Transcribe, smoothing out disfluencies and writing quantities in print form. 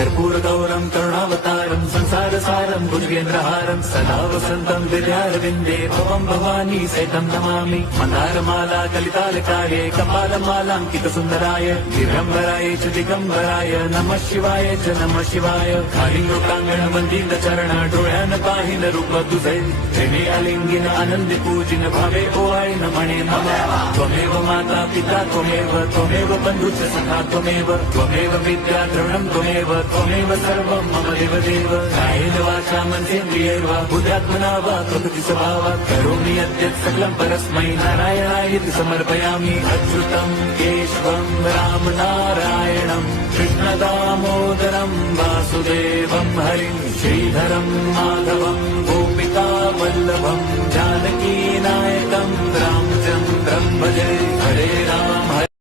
कर्पूर गौरम करुणावतारम संसार सारम भुजगेंद्रहारम सदा वसंतम विद्यारविंदे भवम भवानी सहितं नमामि मंदारमाला कलितालकार्ये कपालमालांकित सुंदराय दिगंबराय च दिगंबराय नमः शिवाय च नमः शिवाय खाली लोकांगण मंदिर चरण डोळ्यान पाहिन रूप तुझे प्रेमे अलिंगिन आनंदी पूजिन भावे ओवाळीन म्हणे नमः त्वमेव माता पिता त्वमेव बंधुश्च सखा त्वमेव विद्या द्रविणं त्वमेव सर्वं मम देवदेव कायेन वाचा मनसेन्द्रियैर्वा बुद्ध्यात्मना वा प्रकृति स्वभावात् करोमि यद्यत् सकलं परस्मै नारायणायेति समर्पयामि अच्युतं केशवं राम नारायणं कृष्णदामोदरं वासुदेवं हरिं श्रीधरं माधवं गोपिका वल्लभं जानकी नायकं रामचन्द्रं भजे।